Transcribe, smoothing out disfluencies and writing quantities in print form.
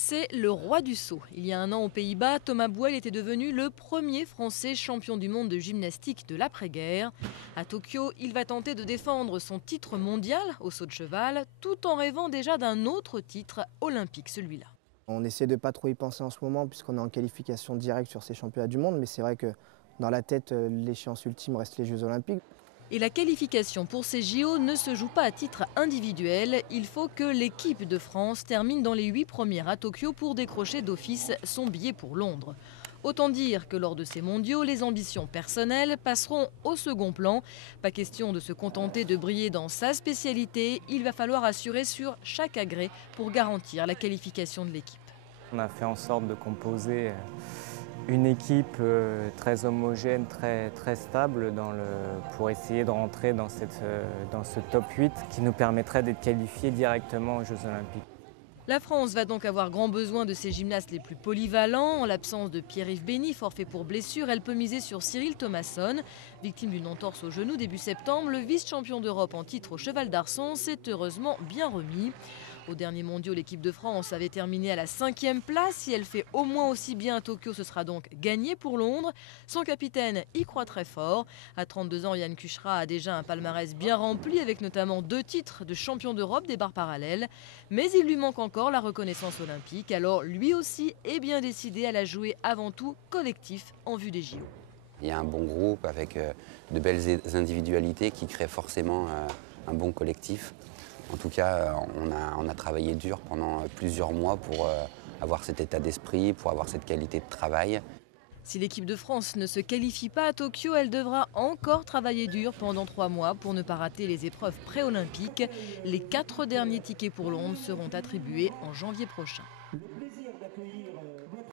C'est le roi du saut. Il y a un an aux Pays-Bas, Thomas Bouel était devenu le premier Français champion du monde de gymnastique de l'après-guerre. À Tokyo, il va tenter de défendre son titre mondial au saut de cheval, tout en rêvant déjà d'un autre titre olympique, celui-là. On essaie de pas trop y penser en ce moment puisqu'on est en qualification directe sur ces championnats du monde, mais c'est vrai que dans la tête, l'échéance ultime reste les Jeux Olympiques. Et la qualification pour ces JO ne se joue pas à titre individuel. Il faut que l'équipe de France termine dans les 8 premières à Tokyo pour décrocher d'office son billet pour Londres. Autant dire que lors de ces mondiaux, les ambitions personnelles passeront au second plan. Pas question de se contenter de briller dans sa spécialité. Il va falloir assurer sur chaque agrès pour garantir la qualification de l'équipe. On a fait en sorte de composer une équipe très homogène, très stable pour essayer de rentrer dans ce top 8 qui nous permettrait d'être qualifiés directement aux Jeux Olympiques. La France va donc avoir grand besoin de ses gymnastes les plus polyvalents. En l'absence de Pierre-Yves Bény, forfait pour blessure, elle peut miser sur Cyril Thomasson. Victime d'une entorse au genou début septembre, le vice-champion d'Europe en titre au cheval d'Arçon s'est heureusement bien remis. Au dernier mondial, l'équipe de France avait terminé à la 5e place. Si elle fait au moins aussi bien à Tokyo, ce sera donc gagné pour Londres. Son capitaine y croit très fort. À 32 ans, Yann Cucherat a déjà un palmarès bien rempli avec notamment 2 titres de champion d'Europe des barres parallèles. Mais il lui manque encore la reconnaissance olympique. Alors lui aussi est bien décidé à la jouer avant tout collectif en vue des JO. Il y a un bon groupe avec de belles individualités qui créent forcément un bon collectif. En tout cas, on a travaillé dur pendant plusieurs mois pour avoir cet état d'esprit, pour avoir cette qualité de travail. Si l'équipe de France ne se qualifie pas à Tokyo, elle devra encore travailler dur pendant 3 mois pour ne pas rater les épreuves pré-olympiques. Les 4 derniers tickets pour Londres seront attribués en janvier prochain.